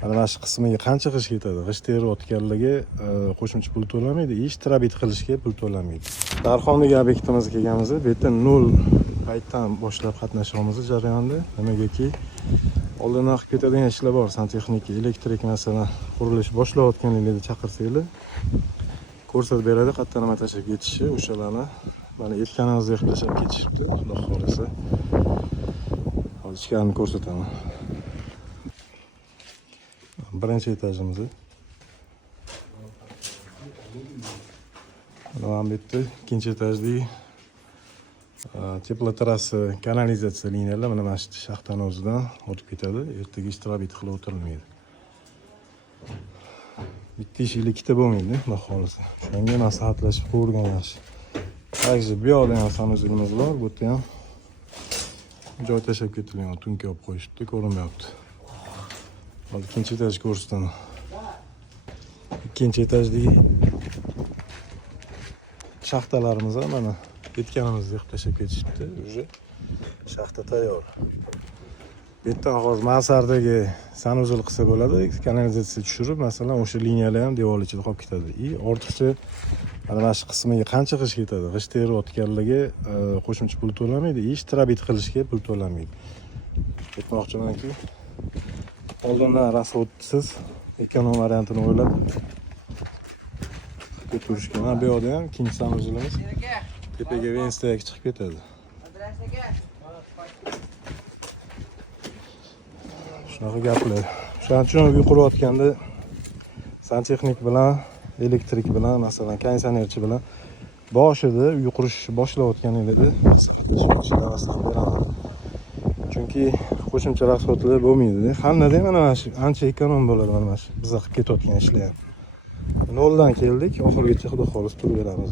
mana shu qismiga qancha g'isht ketadi? G'isht terayotganligi qo'shimcha pul to'lamaydi, ish trabit qilishga pul to'lamaydi. Darxondagi obyektimizga kelganmiz. Bu yerda 0 paytdan boshlab qatnashamiz jarayonda. Nimagaki oldindan qilib ketadigan ishlar bor, santexnika, elektrik masalan, qurilish boshlayotganingizda chaqirsanglar ko'rsatib beradi, qayerdan nima tashlab ketishi, o'shalarni mana aytganimizdek tashlab ketishibdi. Xudo xolasa. Hozir ichkarini ko'rsataman. Birinchi etajimiz. Mana bu yerda ikkinchi etajdagi teplotrassa, kanalizatsiya liniyalari mana shu shaxtaning o'zidan o'tib ketadi. Ertaga ishtirobit qilib o'tirilmaydi. Bitta ishinglar ikkita bo'lmaydi, xudo xolasa. Shunga maslahatlashib ko'rgan yaxshi. Также bu yoqda ham sanuzilimiz bor, bu yerda ham joy tashlab ketilgan, tunka olib qo'yishibdi, ko'rinmayapti. Hozir ikkinchi etaj ko'rsataman. Ikkinchi etajdagi shaxtalarimiz mana ketganimizdek tashlab ketishibdi. Уже shaxta tayyor. Bu yerdan hozir mansardagi sanuzil qilsa bo'ladi, kanalizatsiya tushirib, masalan, o'sha liniyalar ham devor ichida qolib ketadi. Ortiqcha mana shu qismiga qancha g'isht ketadi? G'isht terayotganligi qo'shimcha pul to'lamaydi, ish trabit qilishga pul to'lamaydi. Aytmoqchimanki, oldindan rasxodsiz ekonom variantini o'ylab turishgan. Bu yoqda ham ikkinchi sanuzilimiz tepaga venstdagi chiqib ketadi. Shunaqa gaplar. Shuning uchun uy qurayotganda santexnik bilan, elektrik bilan, masalan, konditsionerchi bilan boshida uy qurish boshlayotganingizda maslahat beraman. Chunki qo'shimcha rasxodlar bo'lmaydi. Hammada ham mana shu ancha ekonom bo'ladi mana shu biz qilib ketayotgan ishlar ham. Noldan keldik, oxirigacha xudo xolis turaveramiz.